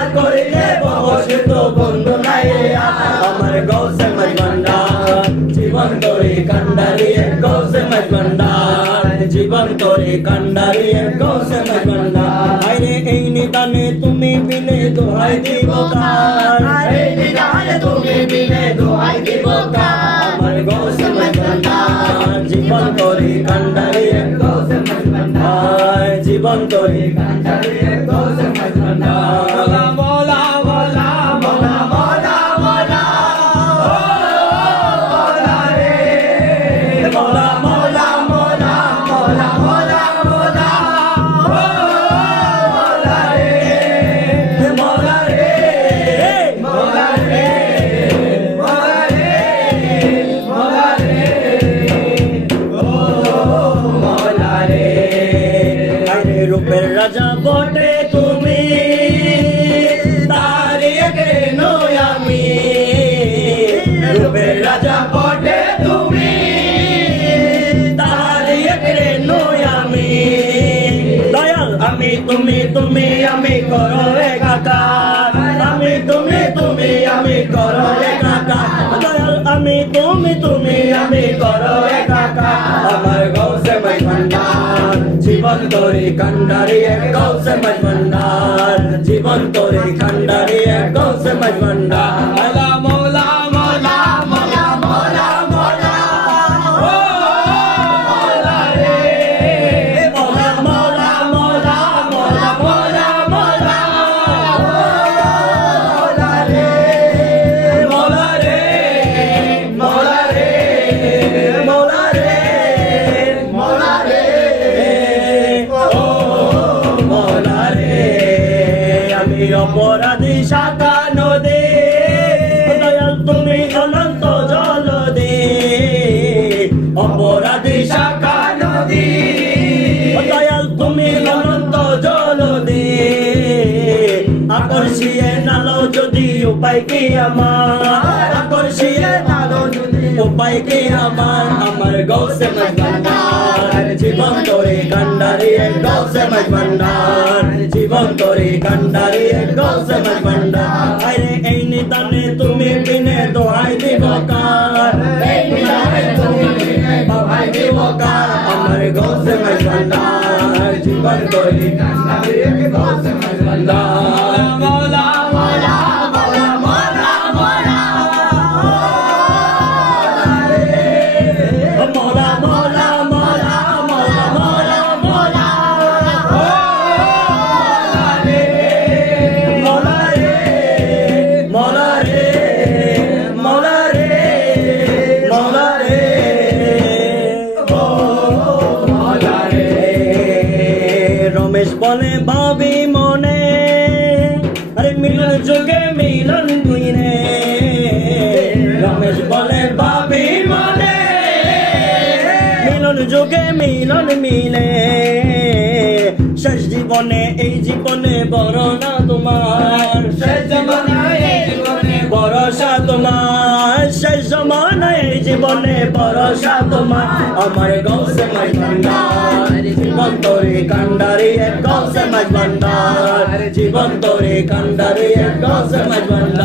আর করিলে বসে তো বন্ধু নাই আমার গৌসে মাঝ ভান্ডার জীবন তোরে কান্ডারি গৌসে মাঝ ভান্ডার জীবন তোরে কান্ডারি গৌসে মাঝ ভান্ডার আরে এই নিদানে তুমি বিনে দোহাই দিব কার এই নিদানে তুমি বিনে দোহাই দিব কার আমার গৌসে মাঝ ভান্ডার জীবন তোরে কান্ডারি গৌসে মাঝ ভান্ডার জীবন তোরে কান্ডারি গৌসে মাঝ ভান্ডার মোলা মোলা মোলা মোলা মোলা মোলা রে মোলা মোলা মোলা মোলা মোলা মোলা মোলা রে মোলা রে মোলা রে মোলা রে মোলা রে ও মোলা রে আরে রূপের রাজা বটে তুমি তারিয়ে কেন আমি রূপের রাজা বটে তুমি তারিয়ে কেন আমি দয়াল আমি তুমি তুমি আমি করো একাকার আমি তুমি তুমি আমি করো একাকার দয়াল আমি তুমি তুমি আমি করো একাকার আমার গৌসে মাঝ ভান্ডার জীবন তোরে কান্ডারি গৌসে মাঝ ভান্ডার জীবন তোরে কান্ডারি গৌসে মাঝ ভান্ডার মোলা মোলা মোলা মোলা মোলা ও মোলা রে মোলা মোলা মোলা মোলা মোলা মোলা মোলা রে মোলা রে মোলা রে মোলা রে মোলা রে ও মোলা রে আমি অপরাধী শাখা নদী দয়াল তুমি অনন্ত জল দে অপরাধী শাখা নদী দয়াল তুমি অনন্ত জল দে আকর্ষিয়ে নালো যদি উপায় কি আমার আকর্ষিয়ে নালো যদি উপায় কি আমার গৌসে মাঝ ভান্ডার জীবন তোরে কান্ডারি গৌসে মাঝ ভান্ডার জীবন তোরে কান্ডারি গৌসে মাঝ ভান্ডার আরে এই নিদানে তুমি বিনে দোহাই দিব কার এই নিদানে তুমি বিনে দোহাই দিব কার আমার গৌসে মাঝ ভান্ডার জীবন তোরে কান্ডারি গৌসে মাঝ ভান্ডার মোলা মোলা মোলা মোলা মোলা মোলা মোলা মোলা মোলা মোলা মোলা মোলা রে মোলা রে মোলা রে মোলা রে ও মোলা রে রমেশ বলে ভাবি মনে আরে মিলন যুগে মিলন দুইনে রমেশ বলে ভাবি মনে মিলন যুগে মিলন মিলে শেষ জীবনে এই জীবনে বড় না তোমার শেষ জীবনে এই জীবনে ভরসা তোমার শেষ জমানে এই জীবনে ভরসা তোমার আমার গৌসে মাঝ ভান্ডার জীবন তোরে কান্ডারি গৌসে মাঝ ভান্ডার জীবন তোরে কান্ডারি গৌসে মাঝ ভান্ডার